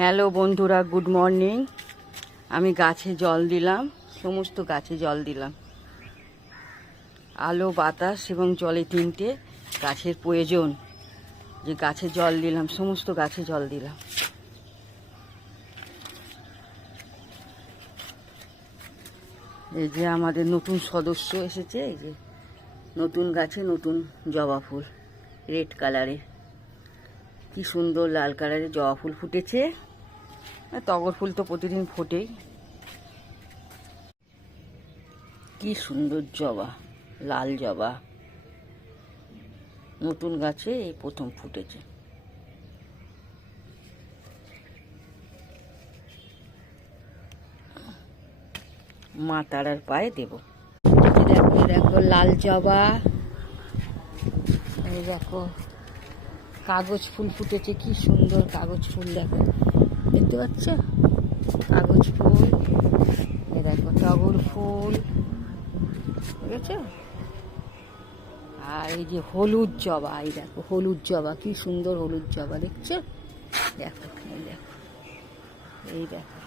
Hello বন্ধুরা, good morning. আমি গাছে জল দিলাম, সমস্ত গাছে জল দিলাম। আলো, বাতাস এবং জলে তিনটে গাছের প্রয়োজন। যে গাছে জল দিলাম, সমস্ত গাছে জল দিলাম। এই যে আমাদের নতুন সদস্য এসেছে, এই যে নতুন গাছে নতুন জবা ফুল, রেড কালারের। কি সুন্দর লাল কালারের জবা ফুল ফুটেছে। টগর ফুল তো প্রতিদিন ফোটেই। কি সুন্দর জবা, লাল জবা নতুন গাছে এই প্রথম ফুটেছে। মা তারার পায়ে দেব। দেখো দেখো লাল জবা, এই দেখো কাগজ ফুল ফুটেছে। কি সুন্দর কাগজ ফুল, দেখো, দেখতে পাচ্ছ কাগজ ফুল। এই দেখো টগর ফুল, বুঝেছ? আর এই যে হলুদ জবা, এই দেখো হলুদ জবা, কি সুন্দর হলুদ জবা, দেখছো? দেখো এই দেখো, এই দেখো